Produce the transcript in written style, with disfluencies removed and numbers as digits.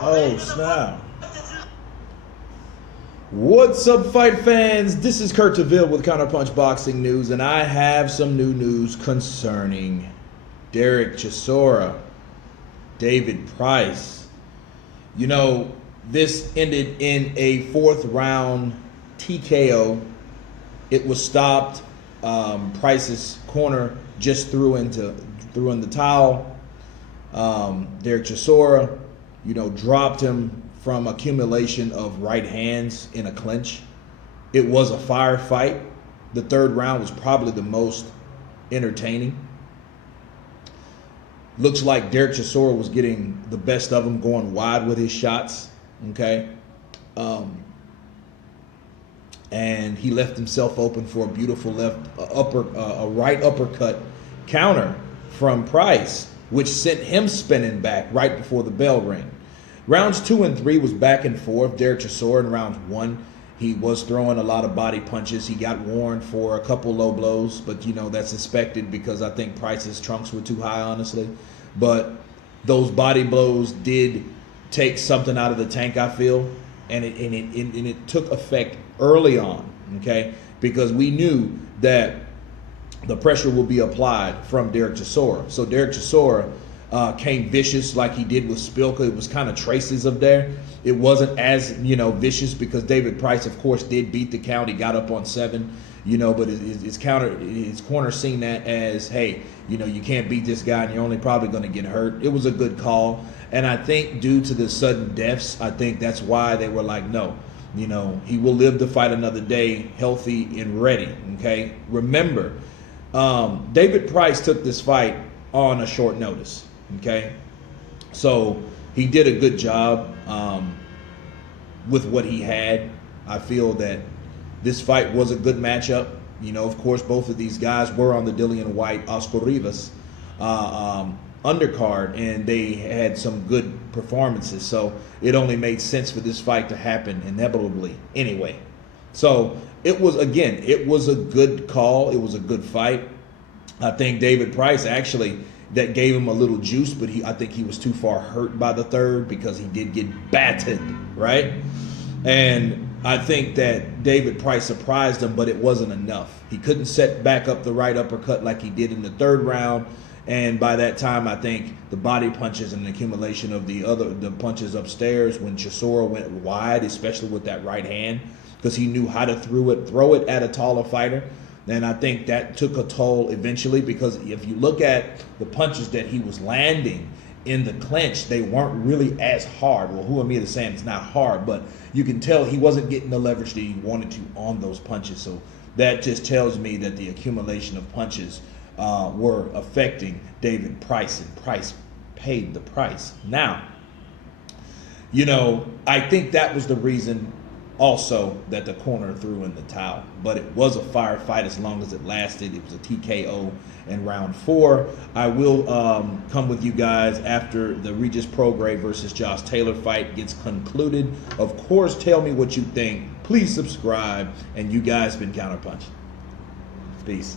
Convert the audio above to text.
Oh, snap. What's up, fight fans? This is Kurt DeVille with Counterpunch Boxing News, and I have some new news concerning Dereck Chisora, David Price. You know, this ended in a fourth round TKO. It was stopped. Price's corner just threw in the towel. Dereck Chisora, dropped him from accumulation of right hands in a clinch. It was a firefight. The third round was probably the most entertaining. Looks like Dereck Chisora was getting the best of him, going wide with his shots. Okay. And he left himself open for a beautiful right uppercut counter from Price, which sent him spinning back right before the bell rang. Rounds 2 and 3 was back and forth. Dereck Chisora in round 1, he was throwing a lot of body punches. He got warned for a couple low blows, but that's expected because I think Price's trunks were too high, honestly. But those body blows did take something out of the tank, I feel, and it took effect early on, okay? Because we knew that the pressure will be applied from Dereck Chisora. So Dereck Chisora came vicious like he did with Spilka. It was kind of traces of there. It wasn't as, vicious because David Price, of course, did beat the count. He got up on 7, but his corner seen that as, hey, you can't beat this guy and you're only probably going to get hurt. It was a good call. And I think due to the sudden deaths, I think that's why they were like, no, he will live to fight another day, healthy and ready, okay? Remember, David Price took this fight on a short notice. Okay, so he did a good job with what he had. I feel that this fight was a good matchup. Of course, both of these guys were on the Dillian White, Oscar Rivas undercard, and they had some good performances. So it only made sense for this fight to happen inevitably anyway. So it was a good call. It was a good fight. I think David Price actually, that gave him a little juice, but I think he was too far hurt by the third because he did get battered, right? And I think that David Price surprised him, but it wasn't enough. He couldn't set back up the right uppercut like he did in the third round. And by that time, I think the body punches and the accumulation of the punches upstairs when Chisora went wide, especially with that right hand, because he knew how to throw it at a taller fighter. And I think that took a toll eventually, because if you look at the punches that he was landing in the clinch, they weren't really as hard. Well, who am I to say it's not hard, but you can tell he wasn't getting the leverage that he wanted to on those punches. So that just tells me that the accumulation of punches were affecting David Price, and Price paid the price. Now, I think that was the reason also that the corner threw in the towel, but it was a firefight as long as it lasted. It was a TKO in round 4. I will come with you guys after the Regis Prograis versus Josh Taylor fight gets concluded. Of course, tell me what you think. Please subscribe, and you guys been Counterpunch. Peace.